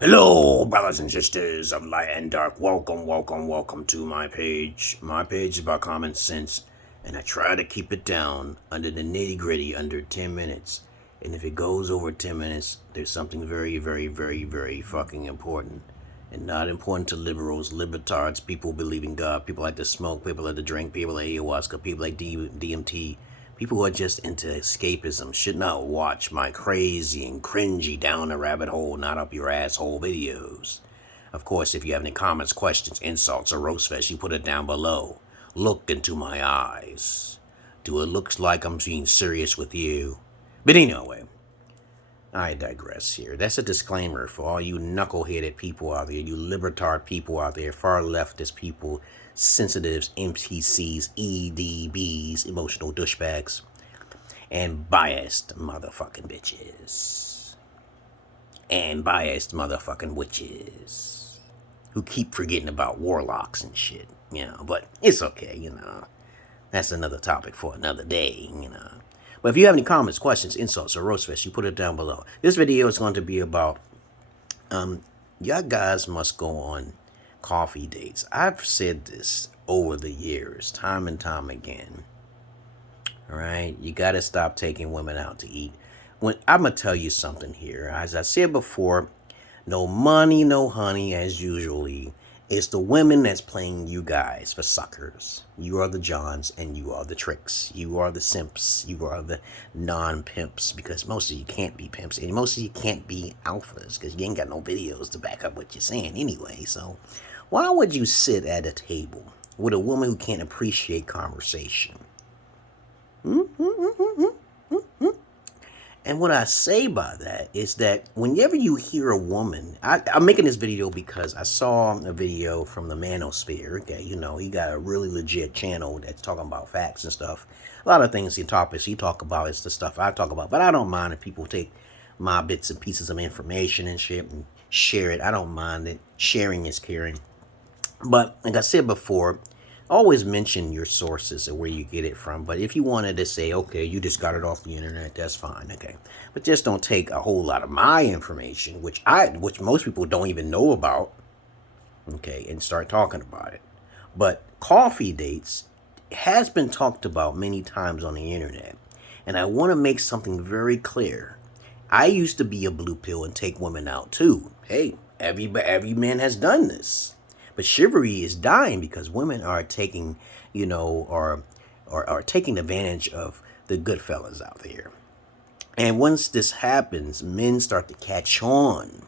Hello, brothers and sisters of light and dark. Welcome to my page. My page is about common sense, and I try to keep it down under the nitty gritty, under 10 minutes. And if it goes over 10 minutes, there's something very fucking important. And not important to liberals, libertards, people who believe in God, people like to smoke, people like to drink, people like ayahuasca, people like DMT. People who are just into escapism should not watch my crazy and cringy down the rabbit hole, not up your asshole videos. Of course, if you have any comments, questions, insults, or roast fest, you put it down below. Look into my eyes. Do it looks like I'm being serious with you? But anyway, I digress here. That's a disclaimer for all you knuckle-headed people out there, you libertard people out there, far leftist people, sensitives, NPCs, EDBs, emotional douchebags, and biased motherfucking bitches. And biased motherfucking witches. Who keep forgetting about warlocks and shit, but it's okay, That's another topic for another day, But if you have any comments, questions, insults, or roast fest, you put it down below. This video is going to be about, y'all guys must go on coffee dates. I've said this over the years, time and time again. All right, you got to stop taking women out to eat. I'm going to tell you something here. As I said before, no money, no honey, as usually. It's the women that's playing you guys for suckers. You are the Johns and you are the tricks. You are the simps. You are the non-pimps, because most of you can't be pimps and most of you can't be alphas because you ain't got no videos to back up what you're saying anyway. So why would you sit at a table with a woman who can't appreciate conversation? And what I say by that is that whenever you hear a woman, I'm making this video because I saw a video from the Manosphere. Okay, he got a really legit channel that's talking about facts and stuff. A lot of things he talk about is the stuff I talk about. But I don't mind if people take my bits and pieces of information and shit and share it. I don't mind it. Sharing is caring. But like I said before, always mention your sources and where you get it from. But if you wanted to say, okay, you just got it off the internet, that's fine, okay. But just don't take a whole lot of my information, which most people don't even know about, okay, and start talking about it. But coffee dates has been talked about many times on the internet. And I want to make something very clear. I used to be a blue pill and take women out too. Hey, every man has done this. But chivalry is dying because women are taking, are taking advantage of the good fellas out there. And once this happens, men start to catch on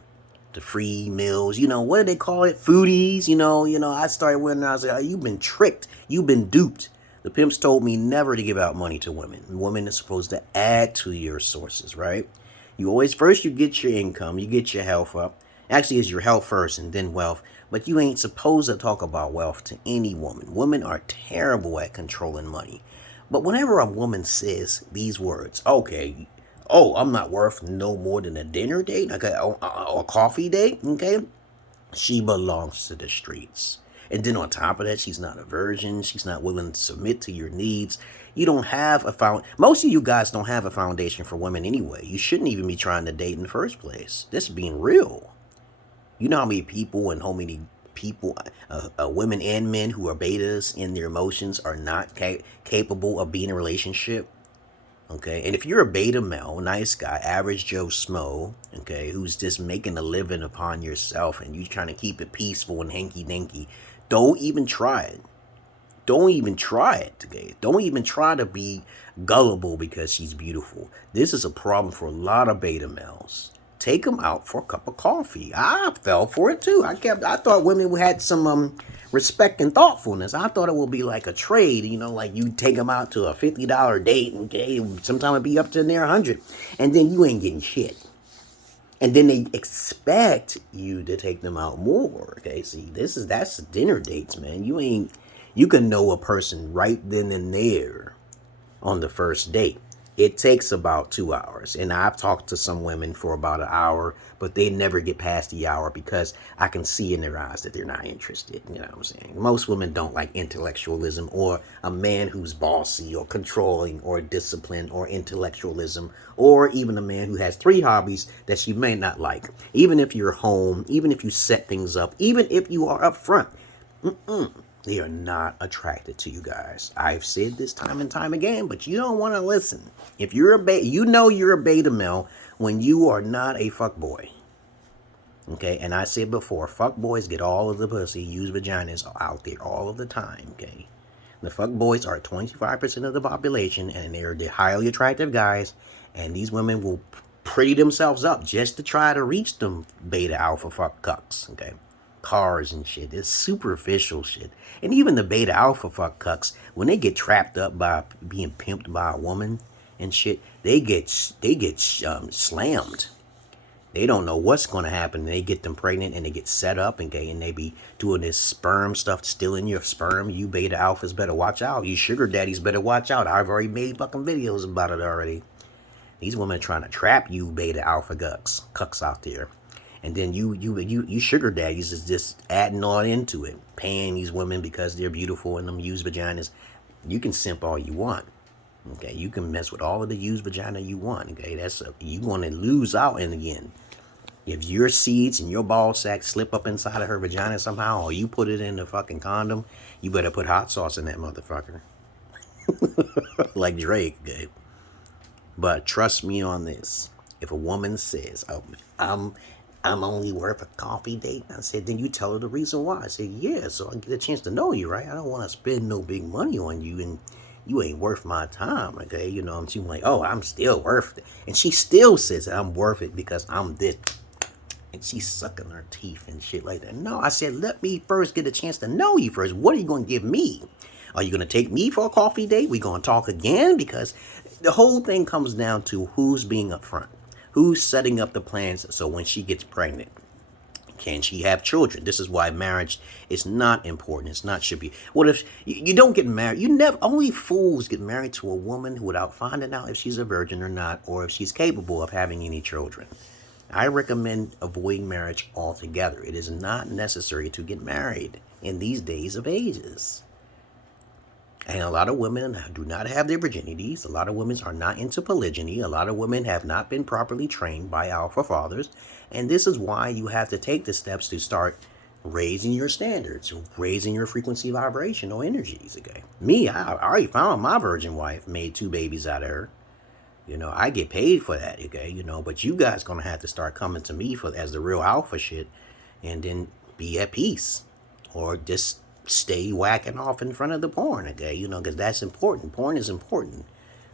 to free meals. What do they call it? Foodies. I started when I was like, oh, you've been tricked. You've been duped. The pimps told me never to give out money to women. Women are supposed to add to your sources, right? First you get your income, you get your health up. Actually, it's your health first and then wealth. But you ain't supposed to talk about wealth to any woman. Women are terrible at controlling money. But whenever a woman says these words, okay, I'm not worth no more than a dinner date, okay, a coffee date, okay, she belongs to the streets. And then on top of that, she's not a virgin. She's not willing to submit to your needs. You don't have most of you guys don't have a foundation for women anyway. You shouldn't even be trying to date in the first place. This is being real. You know how many people and how many people, women and men who are betas in their emotions are not capable of being in a relationship? Okay, and if you're a beta male, nice guy, average Joe Smo, okay, who's just making a living upon yourself and you trying to keep it peaceful and hanky-dinky, don't even try it. Don't even try it, okay? Don't even try to be gullible because she's beautiful. This is a problem for a lot of beta males. Take them out for a cup of coffee. I fell for it too. I thought women had some respect and thoughtfulness. I thought it would be like a trade, like you take them out to a $50 date, okay? Sometimes it'd be up to near 100, and then you ain't getting shit. And then they expect you to take them out more. Okay, see, that's dinner dates, man. You can know a person right then and there on the first date. It takes about 2 hours. And I've talked to some women for about an hour, but they never get past the hour because I can see in their eyes that they're not interested. You know what I'm saying? Most women don't like intellectualism or a man who's bossy or controlling or disciplined or intellectualism, or even a man who has 3 hobbies that she may not like. Even if you're home, even if you set things up, even if you are upfront. They are not attracted to you guys. I've said this time and time again, but you don't want to listen. If you're a beta, you know you're a beta male when you are not a fuckboy. Okay, and I said before, fuckboys get all of the pussy, used vaginas out there all of the time. Okay, the fuckboys are 25% of the population, and they're the highly attractive guys, and these women will pretty themselves up just to try to reach them beta alpha fuck cucks. Okay. Cars and shit. It's superficial shit. And even the beta alpha fuck cucks, when they get trapped up by being pimped by a woman and shit, they get slammed. They don't know what's going to happen. They get them pregnant and they get set up, okay, and they be doing this sperm stuff, stealing your sperm. You beta alphas better watch out. You sugar daddies better watch out. I've already made fucking videos about it already. These women are trying to trap you beta alpha cucks out there. And then you sugar daddies is just adding on into it, paying these women because they're beautiful and them used vaginas. You can simp all you want, okay? You can mess with all of the used vagina you want, okay? You want to lose out in the end. If your seeds and your ball sack slip up inside of her vagina somehow, or you put it in the fucking condom, you better put hot sauce in that motherfucker, like Drake, okay? But trust me on this: if a woman says, "Oh, I'm only worth a coffee date," I said, then you tell her the reason why. I said, yeah, so I get a chance to know you, right? I don't want to spend no big money on you, and you ain't worth my time, okay? You know, and she's like, oh, I'm still worth it. And she still says I'm worth it because I'm this. And she's sucking her teeth and shit like that. No, I said, let me first get a chance to know you first. What are you going to give me? Are you going to take me for a coffee date? We going to talk again? Because the whole thing comes down to who's being upfront. Who's setting up the plans so when she gets pregnant, can she have children? This is why marriage is not important. It's not should be. What if you don't get married? Only fools get married to a woman without finding out if she's a virgin or not, or if she's capable of having any children. I recommend avoiding marriage altogether. It is not necessary to get married in these days of ages. And a lot of women do not have their virginities. A lot of women are not into polygyny. A lot of women have not been properly trained by alpha fathers. And this is why you have to take the steps to start raising your standards, raising your frequency, vibrational energies. Okay. Me, I already found my virgin wife, made 2 babies out of her. You know, I get paid for that, okay? You know, but you guys gonna have to start coming to me as the real alpha shit, and then be at peace, or just stay whacking off in front of the porn, okay? You know, because that's important. Porn is important.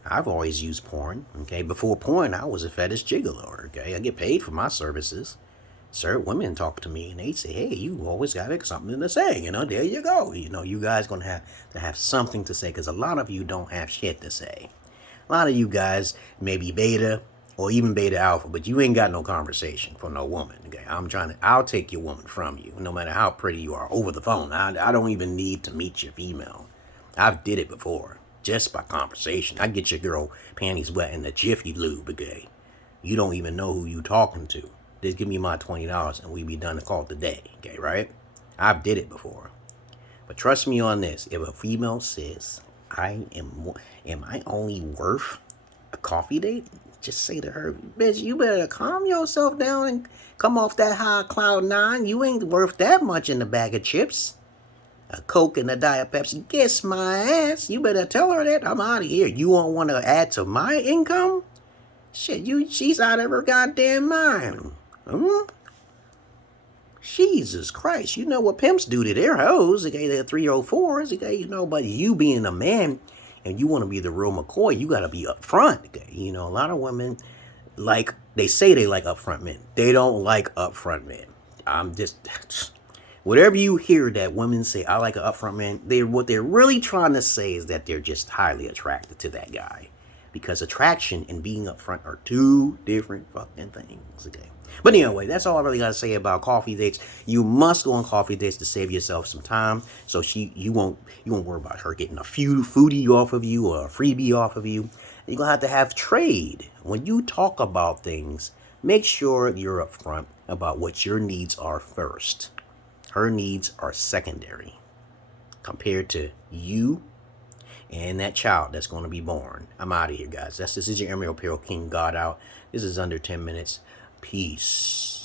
I've always used porn, okay? Before porn, I was a fetish gigolo, okay? I get paid for my services. Certain women talk to me and they say, hey, you always got something to say, you know, there you go. You know, you guys gonna have to have something to say, because a lot of you don't have shit to say. A lot of you guys may be beta or even beta alpha, but you ain't got no conversation for no woman. Okay, I'll take your woman from you, no matter how pretty you are, over the phone. I don't even need to meet your female. I've did it before, just by conversation. I get your girl panties wet in the Jiffy Lube, okay? You don't even know who you talking to. Just give me my $20 and we be done to call it a day, okay, right? I've did it before. But trust me on this, if a female says, am I only worth a coffee date? Just say to her, bitch, you better calm yourself down and come off that high cloud 9. You ain't worth that much in the bag of chips. A Coke and a Diet Pepsi. Kiss my ass. You better tell her that. I'm out of here. You won't want to add to my income? Shit, she's out of her goddamn mind. Jesus Christ, you know what pimps do to their hoes, okay, they're 304s, okay, you know, but you being a man and you want to be the real McCoy, you got to be upfront, okay, you know, a lot of women, like, they say they like upfront men. They don't like upfront men. I'm just, whatever you hear that women say, I like an upfront man, what they're really trying to say is that they're just highly attracted to that guy. Because attraction and being upfront are 2 different fucking things, okay? But anyway, that's all I really got to say about coffee dates. You must go on coffee dates to save yourself some time, so you won't worry about her getting a few foodie off of you or a freebie off of you. You're going to have trade. When you talk about things, make sure you're upfront about what your needs are first. Her needs are secondary compared to you and that child that's going to be born. I'm out of here, guys. This is your Emerald Pearl King God out. This is under 10 minutes. Peace.